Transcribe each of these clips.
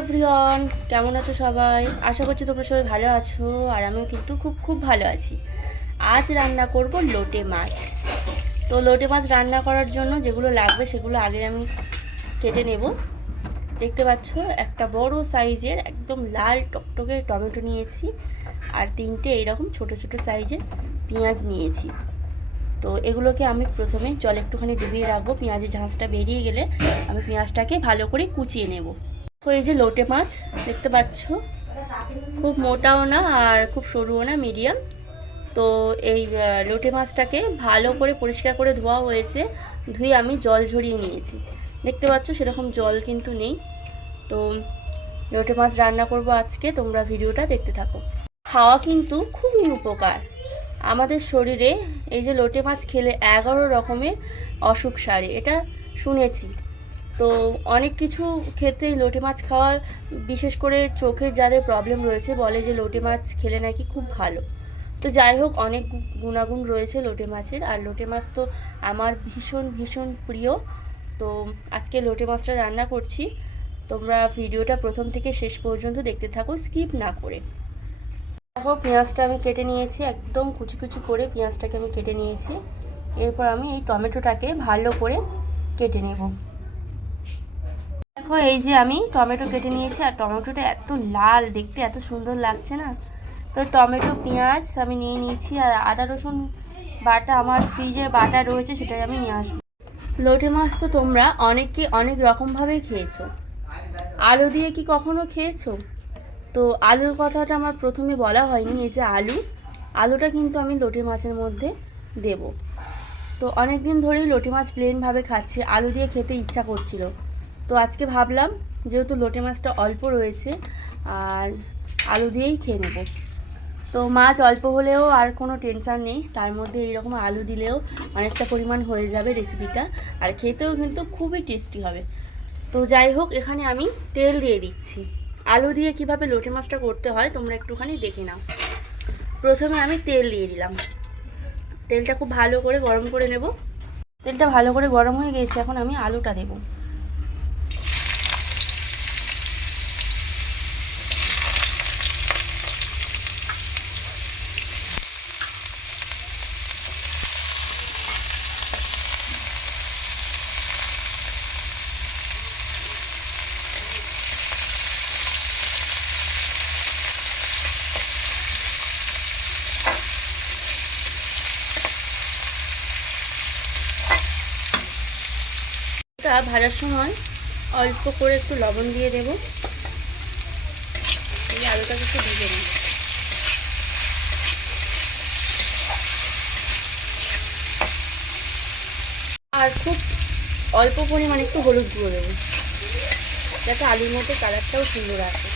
Everyone, কেমন আছো সবাই? আশা করছি তোমরা সবাই ভালো আছো, আর আমিও কিন্তু খুব খুব ভালো আছি। আজ রান্না করব লোটে মাছ। তো লোটে মাছ রান্না করার জন্য যেগুলো লাগবে সেগুলো আগে আমি কেটে নেব। দেখতে পাচ্ছ একটা বড় সাইজের একদম লাল টকটকে টমেটো নিয়েছি, আর তিনটে এইরকম ছোট ছোট সাইজের পেঁয়াজ নিয়েছি। তো এগুলোকে আমি প্রথমে জল একটুখানি ডুবিয়ে রাখবো। পেঁয়াজের ঝাঁঝটা বেরিয়ে গেলে আমি পেঁয়াজটাকে ভালো করে কুচিয়ে নেব। এই যে লোটে মাছ দেখতে পাচ্ছ, খুব মোটাও না আর খুব সরুও না, মিডিয়াম। তো এই লোটে মাছটাকে ভালো করে পরিষ্কার করে ধোয়া হয়েছে। ধুয়ে আমি জল ঝরিয়ে নিয়েছি। দেখতে পাচ্ছ সেরকম জল কিন্তু নেই। তো লোটে মাছ রান্না করব আজকে, তোমরা ভিডিওটা দেখতে থাকো। খাওয়া কিন্তু খুবই উপকার আমাদের শরীরে। এই যে লোটে মাছ খেলে 11 রকমের অসুখ সারে, এটা শুনেছি। তো অনেক কিছু ক্ষেত্রেই লোটে মাছ খাওয়া, বিশেষ করে চোখের যাদের প্রবলেম রয়েছে বলে যে লোটে মাছ খেলে নাকি খুব ভালো। তো যাই হোক, অনেক গুণাগুণ রয়েছে লোটে মাছের, আর লোটে মাছ তো আমার ভীষণ ভীষণ প্রিয়। তো আজকে লোটে মাছটা রান্না করছি। তোমরা ভিডিওটা প্রথম থেকে শেষ পর্যন্ত দেখতে থাকো, স্কিপ না করে। দেখো, পেঁয়াজটা আমি কেটে নিয়েছি, একদম কুচি কুচি করে পেঁয়াজটাকে আমি কেটে নিয়েছি। এরপর আমি এই টমেটোটাকে ভালো করে কেটে নেব। দেখো, এই যে আমি টমেটো কেটে নিয়েছি, আর টমেটোটা এত লাল দেখতে, এত সুন্দর লাগছে না। তো টমেটো পেঁয়াজ আমি নিয়ে নিয়েছি, আর আদা রসুন বাটা আমার ফ্রিজে বাটা রয়েছে, সেটাই আমি নিয়ে আসবো। লোটে মাছ তো তোমরা অনেকে অনেক রকমভাবেই খেয়েছো। আলু দিয়ে কি কখনো খেয়েছো? তো আলুর কথাটা আমার প্রথমে বলা হয়নি। এই যে আলুটা কিন্তু আমি লোটে মাছের মধ্যে দেব। তো অনেক দিন ধরেই লোটে মাছ প্লেনভাবে খাচ্ছি, আলু দিয়ে খেতে ইচ্ছা করছিল। তো আজকে ভাবলাম যেহেতু লোটে মাছটা অল্প রয়েছে, আর আলু দিয়েই খেয়ে নেব। তো মাছ অল্প হলেও আর কোনো টেনশান নেই, তার মধ্যে এইরকম আলু দিলেও অনেকটা পরিমাণ হয়ে যাবে রেসিপিটা, আর খেতেও কিন্তু খুবই টেস্টি হবে। তো যাই হোক, এখানে আমি তেল দিয়ে দিচ্ছি। আলু দিয়ে কিভাবে লোটে মাছটা করতে হয় তোমরা একটুখানি দেখে নাও। প্রথমে আমি তেল দিয়ে দিলাম। তেলটা খুব ভালো করে গরম করে নেব। তেলটা ভালো করে গরম হয়ে গেছে, এখন আমি আলুটা দেব। এটা ভাজার সময় অল্প করে একটু লবণ দিয়ে দেব। এই আলুটা একটু ভেজে নেব। আর খুব অল্প পরিমাণে একটু হলুদ গুঁড়ো দেবো, যাতে আলুর মধ্যে কালারটাও সুন্দর আসে।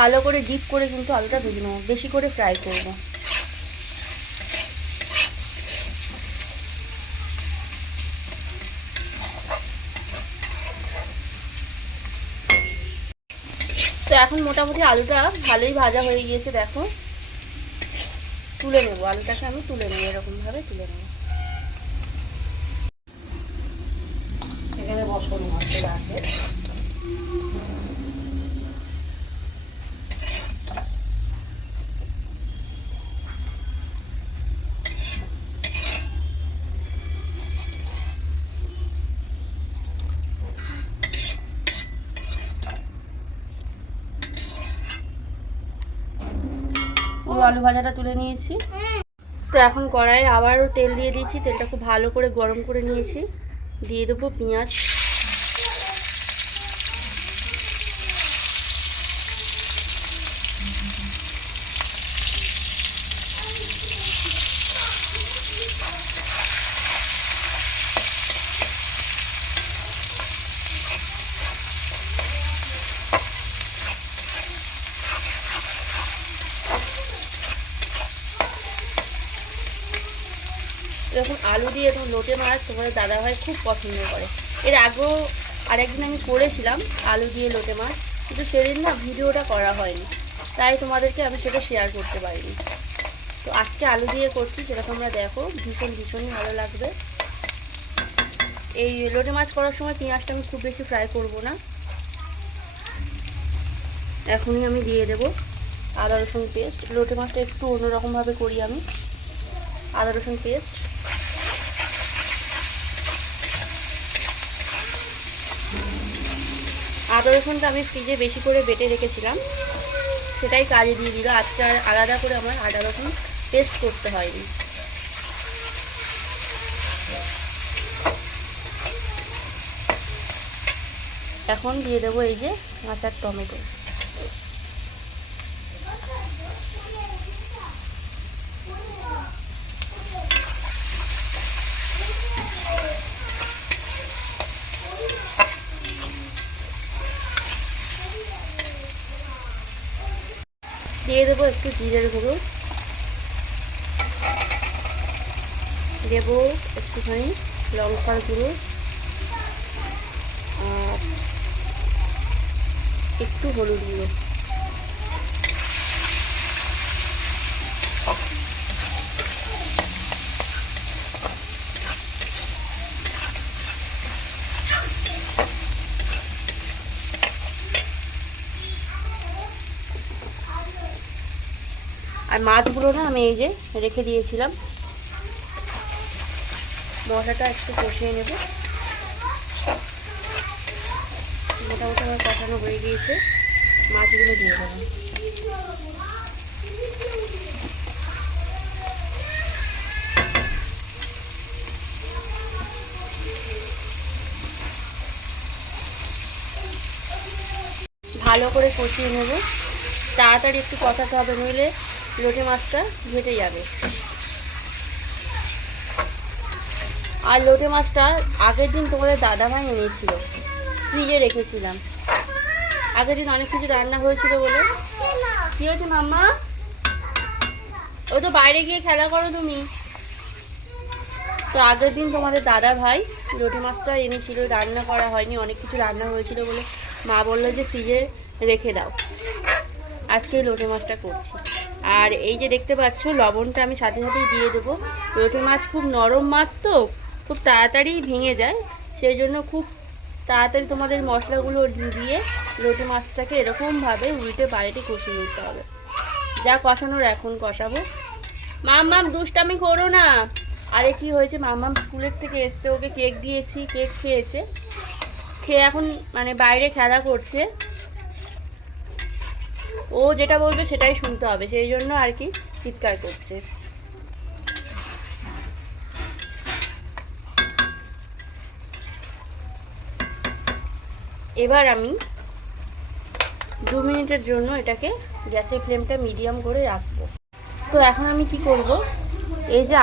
ভালো করে ডিপ করে কিন্তু আলুটা ভেজে নেবো, বেশি করে ফ্রাই করবো। তো এখন মোটামুটি আলুটা ভালোই ভাজা হয়ে গিয়েছে। দেখো, তুলে নেবো আলুটাকে, আমি তুলে নেবো, এরকমভাবে তুলে নেবো। এখানে বসন মাছটা রাখে। আলু ভাজাটা তুলে নিয়েছি। তো এখন কড়াইয়ে আবারও তেল দিয়ে দিয়েছি। তেলটা খুব ভালো করে গরম করে নিয়েছি। দিয়ে দেবো পেঁয়াজ। এরকম আলু দিয়ে এরকম লোটে মাছ তোমাদের দাদাভাই খুব পছন্দ করে। এর আগেও আরেকদিন আমি করেছিলাম আলু দিয়ে লোটে মাছ, কিন্তু সেদিন না ভিডিওটা করা হয়নি, তাই তোমাদেরকে আমি সেটা শেয়ার করতে পারিনি। তো আজকে আলু দিয়ে করছি, সেটা তোমরা দেখো, ভীষণই ভালো লাগবে। এই লোটে মাছ করার সময় পেঁয়াজটা আমি খুব বেশি ফ্রাই করব না। এখনই আমি দিয়ে দেব আদা রসুন পেস্ট। লোটে মাছটা একটু অন্যরকমভাবে করি আমি। আদা রসুন পেস্ট, আদা রসুনটা আমি ফ্রিজে বেশি করে বেটে রেখেছিলাম, সেটাই কাজে দিয়ে দিল। আজকে আর আলাদা করে আমার আদা রসুন পেস্ট করতে হয়নি। এখন দিয়ে দেবো এই যে কাঁচা টমেটো। দিয়ে দেবো একটু জিরের গুঁড়ো, দেবো একটুখানি লঙ্কার গুঁড়ো, আর একটু হলুদ গুঁড়ো। আর মাছগুলো না আমি এই যে রেখে দিয়েছিলাম, মশলাটা একটু কষিয়ে নেব। মোটামুটি আমার কষানো হয়ে গিয়েছে, মাছগুলো দিয়ে দেবো। ভালো করে কষিয়ে নেব, তাড়াতাড়ি একটু কষাতে হবে, নইলে লোটে মাছটা ঘেটে যাবে। আর লোটে মাছটা আগের দিন তোমাদের দাদাভাই এনেছিল, ফ্রিজে রেখেছিলাম। আগের দিন অনেক কিছু রান্না হয়েছিল বলে। কি হয়েছে মাম্মা? ওই তো বাইরে গিয়ে খেলা করো তুমি। তো আগের দিন তোমাদের দাদা ভাই লোটে মাছটা এনেছিল, রান্না করা হয়নি, অনেক কিছু রান্না হয়েছিল বলে মা বললো যে ফ্রিজে রেখে দাও। আজকে লোটে মাছটা করছি। আর এই যে দেখতে পাচ্ছ, লবণটা আমি সাথে সাথেই দিয়ে দেবো। লোটে মাছ খুব নরম মাছ, তো খুব তাড়াতাড়ি ভেঙে যায়, সেই জন্য খুব তাড়াতাড়ি তোমাদের মশলাগুলো দিয়ে লোটে মাছটাকে এরকমভাবে উল্টে পাল্টে কষিয়ে নিতে হবে। যা কষানোর এখন কষাবো। মাম্মাম দুষ্টামি করো না। আরে কি হয়েছে, মাম্মাম স্কুলের থেকে এসছে, ওকে কেক দিয়েছি, কেক খেয়েছে, খেয়ে এখন মানে বাইরে খেলা করছে। ও যেটা বলবে সেটাই শুনতে হবে, সেই জন্য আর কি চিৎকার করছে। এবার আমি 2 মিনিটের জন্য এটাকে গ্যাসের ফ্লেমটা মিডিয়াম করে রাখবো। তো এখন আমি কি করব, এই যে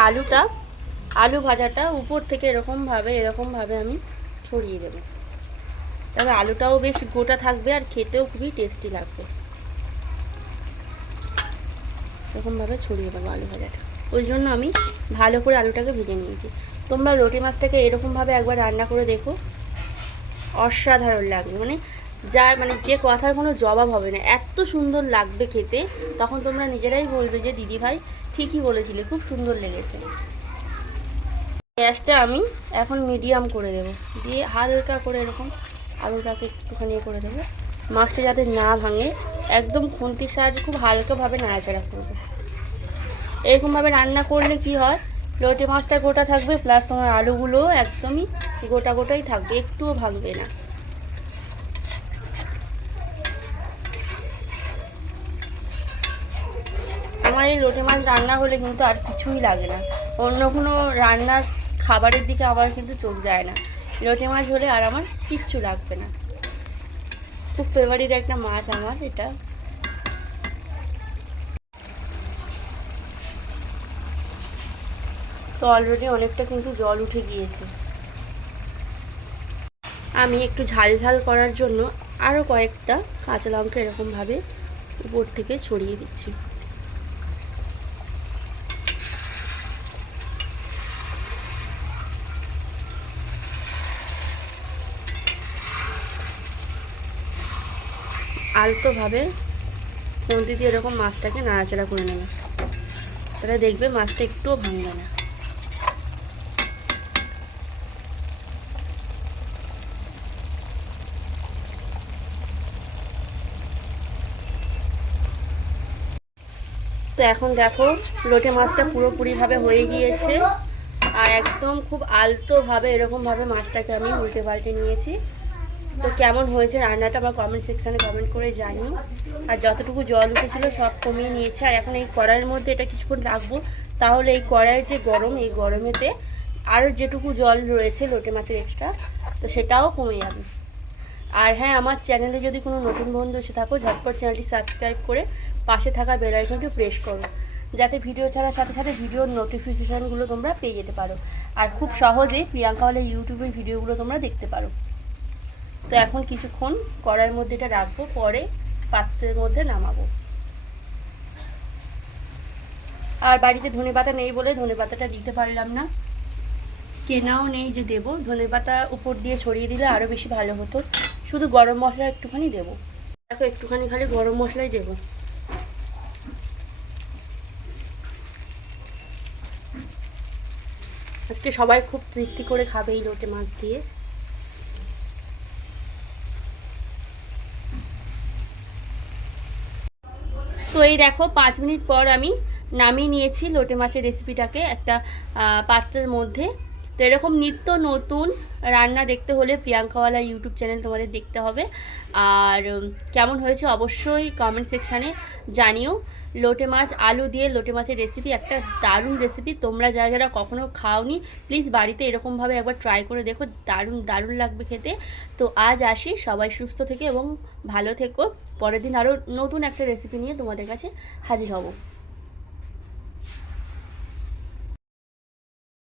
আলু ভাজাটা উপর থেকে এরকমভাবে আমি ছড়িয়ে দেবো। তাহলে আলুটাও বেশ গোটা থাকবে আর খেতেও খুবই টেস্টি লাগবে। এরকমভাবে ছড়িয়ে দেবো আলু ভাজাটা। ওই জন্য আমি ভালো করে আলুটাকে ভেজে নিয়েছি। তোমরা লোটে মাছটাকে এরকমভাবে একবার রান্না করে দেখো, অসাধারণ লাগবে। মানে যে কথার কোনো জবাব হবে না, এত সুন্দর লাগবে খেতে। তখন তোমরা নিজেরাই বলবে যে দিদি ভাই ঠিকই বলেছিলে, খুব সুন্দর লেগেছে। গ্যাসটা আমি এখন মিডিয়াম করে দেবো, দিয়ে হালকা করে এরকম আলুটাকে একটুখানি করে দেবো, মাছটা যাতে না ভাঙে। একদম খুন্তির সাহায্যে খুব হালকাভাবে নাড়াচাড়া করবো। এরকমভাবে রান্না করলে কি হয়, লোটে মাছটা গোটা থাকবে, প্লাস তোমার আলুগুলো একদমই গোটাই থাকবে, একটুও ভাঙবে না। আমার এই লোটে মাছ রান্না হলে কিন্তু আর কিছুই লাগে না, অন্য কোনো রান্নার খাবারের দিকে আমার কিন্তু চোখ যায় না। লোটে মাছ হলে আর আমার কিচ্ছু লাগবে না। খুব ফেভারিট একটা মাছ আমার এটা। তো অলরেডি অনেকটা কিন্তু জল উঠে গিয়েছে। আমি একটু ঝাল করার জন্য আরও কয়েকটা কাঁচা লঙ্কা এরকমভাবে উপর থেকে ছড়িয়ে দিচ্ছি। আলতোভাবে খুন্তি দিয়ে এরকম মাছটাকে নাড়াচাড়া করে নেবে, তাহলে দেখবে মাছটা একটুও ভাঙবে না। তো এখন দেখো লোটে মাছটা পুরোপুরিভাবে হয়ে গিয়েছে, আর একদম খুব আলতোভাবে এরকমভাবে মাছটাকে আমি উল্টে পাল্টে নিয়েছি। তো কেমন হয়েছে রান্নাটা আমার কমেন্ট সেকশানে কমেন্ট করে জানিও। আর যতটুকু জল উঠেছিল সব কমিয়ে নিয়েছে। আর এখন এই কড়াইয়ের মধ্যে এটা কিছুক্ষণ রাখবো, তাহলে এই কড়াইয়ের যে গরম, এই গরমেতে আরও যেটুকু জল রয়েছে লোটে মাছের এক্সট্রা, তো সেটাও কমে যাবে। আর হ্যাঁ, আমার চ্যানেলে যদি কোনো নতুন বন্ধু এসে থাকো, ঝটপট চ্যানেলটি সাবস্ক্রাইব করে পাশে থাকা বেল আইকনটি প্রেস করো, যাতে ভিডিও ছাড়ার সাথে সাথে ভিডিওর নোটিফিকেশানগুলো তোমরা পেয়ে যেতে পারো, আর খুব সহজেই প্রিয়াঙ্কা হলে ইউটিউবের ভিডিওগুলো তোমরা দেখতে পারো। তো এখন কিছুক্ষণ কড়াইয়ের মধ্যে এটা রাখবো, পরে পাত্রের মধ্যে নামাবো। আর বাড়িতে ধনেপাতা নেই বলে ধনেপাতাটা দিতে পারলাম না, কেনাও নেই যে দেবো। ধনেপাতা উপর দিয়ে ছড়িয়ে দিলে আরও বেশি ভালো হতো। শুধু গরম মশলা একটুখানি দেবো, দেখো একটুখানি খালি গরম মশলাই দেবো। আজকে সবাই খুব তৃপ্তি করে খাবে এই লোটে মাছ দিয়ে। তো এই দেখো 5 মিনিট পর আমি নামিয়ে নিয়েছি লোটে মাছের রেসিপিটাকে একটা পাত্রের মধ্যে। তো এরকম নিত্য নতুন রান্না দেখতে হলে প্রিয়াঙ্কাওয়ালা ইউটিউব চ্যানেল তোমাদের দেখতে হবে। আর কেমন হয়েছে অবশ্যই কমেন্ট সেকশানে জানিও। লোটে মাছ আলু দিয়ে লোটে মাছের রেসিপি একটা দারুণ রেসিপি, তোমরা যারা যারা কখনো খাওনি প্লিজ বাড়িতে এরকমভাবে একবার ট্রাই করে দেখো, দারুণ দারুণ লাগবে খেতে। তো আজ আসি, সবাই সুস্থ থেকে এবং ভালো থেকো। পরের দিন আরও নতুন একটা রেসিপি নিয়ে তোমাদের কাছে হাজির হব।